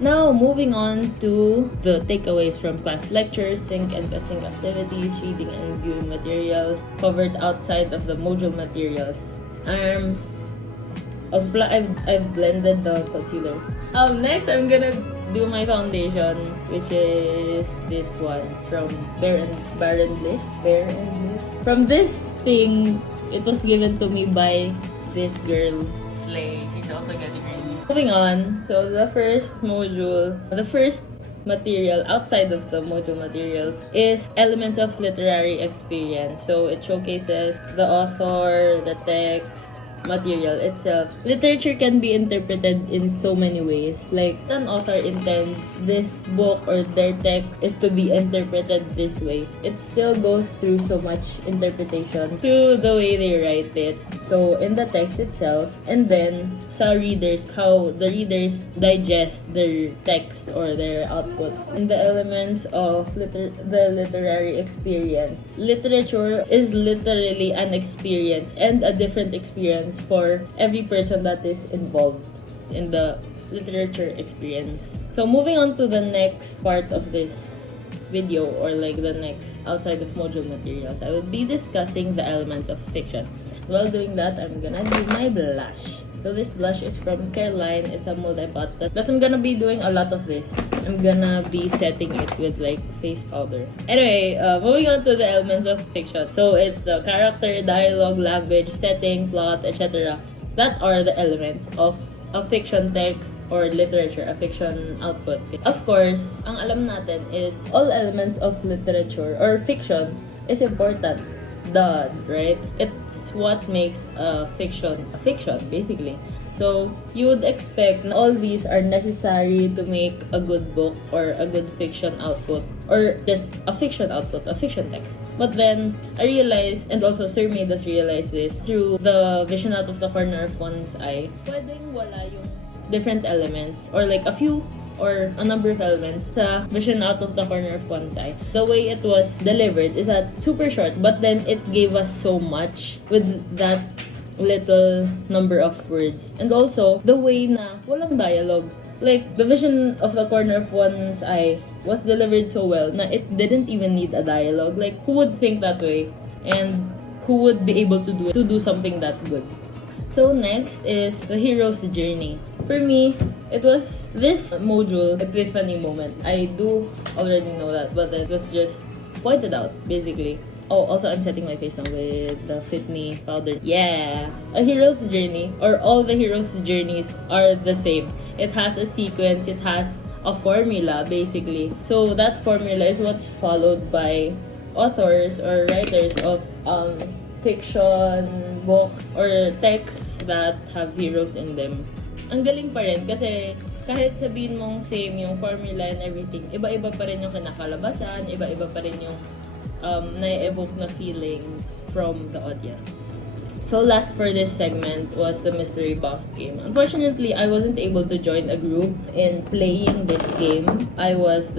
Now, moving on to the takeaways from class lectures, sync and sync activities, reading and viewing materials covered outside of the module materials. I've blended the concealer. Next, I'm gonna do my foundation, which is this one from Bare and Bliss. From this thing, it was given to me by this girl, Slay. She's also getting ready. Moving on, so the first material outside of the module materials is elements of literary experience. So it showcases the author, the text, material itself. Literature can be interpreted in so many ways. Like, an author intends this book or their text is to be interpreted this way. It still goes through so much interpretation to the way they write it. So, in the text itself, and then sa readers, how the readers digest their text or their outputs. In the elements of the literary experience, literature is literally an experience and a different experience for every person that is involved in the literature experience. So moving on to the next part of this video, or like the next outside of module materials, I will be discussing the elements of fiction. While doing that, I'm gonna do my blush. So this blush is from Caroline. It's a multi-pot. Plus, I'm gonna be doing a lot of this. I'm gonna be setting it with like face powder. Anyway, moving on to the elements of fiction. So it's the character, dialogue, language, setting, plot, etc. That are the elements of a fiction text or literature, a fiction output. Of course, ang alam natin is all elements of literature or fiction is important. Right? It's what makes a fiction basically. So you would expect na all these are necessary to make a good book or a good fiction output, or just a fiction output, a fiction text. But then I realized, and also Sir made us realize this through the vision out of the corner of one's eye, pwedeng wala yung different elements or like a few or a number of elements sa vision out of the corner of one's eye. The way it was delivered is that super short, but then it gave us so much with that little number of words. And also, the way na walang dialogue. Like, the vision of the corner of one's eye was delivered so well na it didn't even need a dialogue. Like, who would think that way? And who would be able to do something that good? So next is the hero's journey. For me, it was this module epiphany moment. I do already know that, but it was just pointed out, basically. Oh, also I'm setting my face now with the Fit Me powder. Yeah! A hero's journey, or all the hero's journeys are the same. It has a sequence, it has a formula, basically. So that formula is what's followed by authors or writers of fiction, books, or texts that have heroes in them. Ang galing pa rin kasi kahit sabihin mong same yung formula and everything, iba-iba pa rin yung kinakalabasan, iba-iba pa rin yung na-evoke na feelings from the audience. So last for this segment was the mystery box game. Unfortunately, I wasn't able to join a group in playing this game. I was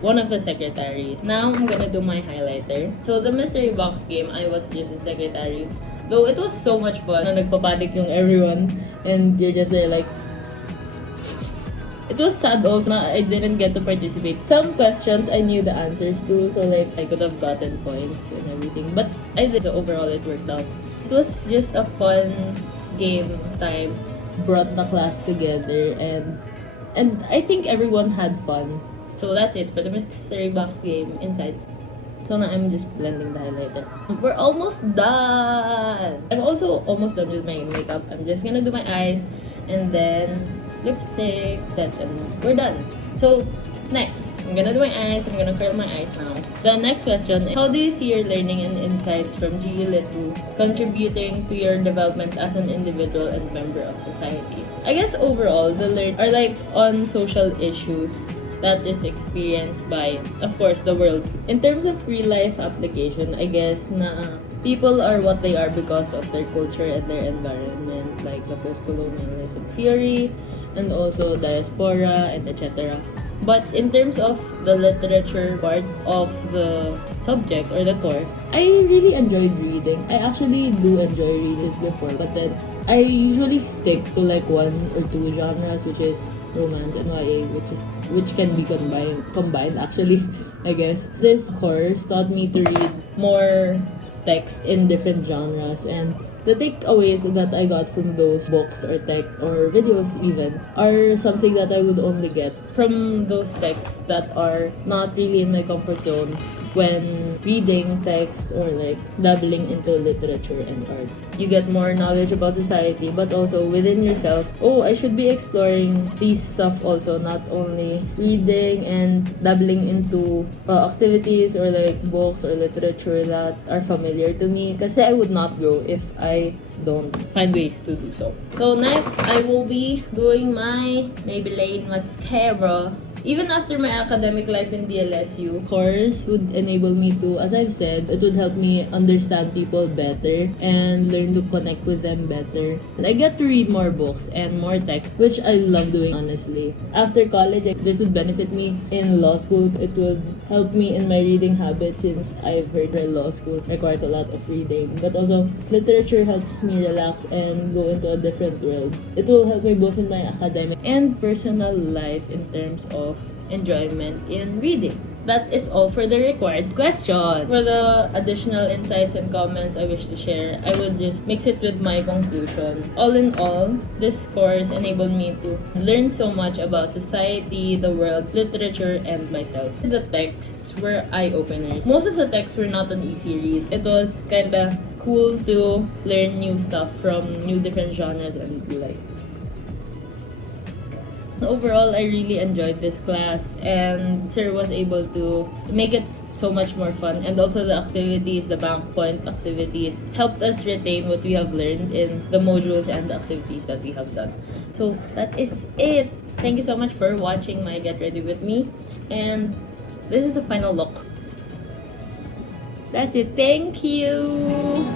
one of the secretaries. Now I'm gonna do my highlighter. So the mystery box game, I was just a secretary. Though it was so much fun na nagpapanik yung everyone and you're just there like... It was sad also na I didn't get to participate. Some questions I knew the answers to, so like I could have gotten points and everything. But I did, so overall it worked out. It was just a fun game time, brought the class together, and I think everyone had fun. So that's it for the mystery box game insights. So now I'm just blending the highlighter. We're almost done! I'm also almost done with my makeup. I'm just gonna do my eyes and then lipstick, and we're done. So next, I'm gonna do my eyes. I'm gonna curl my eyes now. The next question is, how do you see your learning and insights from GELITWO contributing to your development as an individual and member of society? I guess overall, the learn are like on social issues that is experienced by, of course, the world. In terms of real-life application, I guess na people are what they are because of their culture and their environment, like the post-colonialism theory, and also diaspora, and etc. But in terms of the literature part of the subject or the course, I really enjoyed reading. I actually do enjoy reading before, but then I usually stick to like one or two genres, which is romance and YA, which can be combined actually, I guess. This course taught me to read more text in different genres, and the takeaways that I got from those books or videos even are something that I would only get from those texts that are not really in my comfort zone when reading text or like dabbling into literature and art. You get more knowledge about society, but also within yourself. Oh, I should be exploring these stuff also, not only reading and dabbling into activities or like books or literature that are familiar to me, because I would not grow if I don't find ways to do so. So next, I will be doing my Maybelline mascara. Even after my academic life in DLSU, course would enable me to, as I've said, it would help me understand people better and learn to connect with them better. And I get to read more books and more text, which I love doing, honestly. After college, this would benefit me in law school. It would help me in my reading habit, since I've heard that law school requires a lot of reading. But also, literature helps me relax and go into a different world. It will help me both in my academic and personal life in terms of enjoyment in reading. That is all for the required question. For the additional insights and comments I wish to share, I would just mix it with my conclusion. All in all, this course enabled me to learn so much about society, the world, literature, and myself. The texts were eye-openers. Most of the texts were not an easy read. It was kinda cool to learn new stuff from new different genres and like. Overall, I really enjoyed this class, and Sir was able to make it so much more fun. And also the activities, the bank point activities, helped us retain what we have learned in the modules and the activities that we have done. So that is it. Thank you so much for watching my Get Ready With Me. And this is the final look. That's it. Thank you.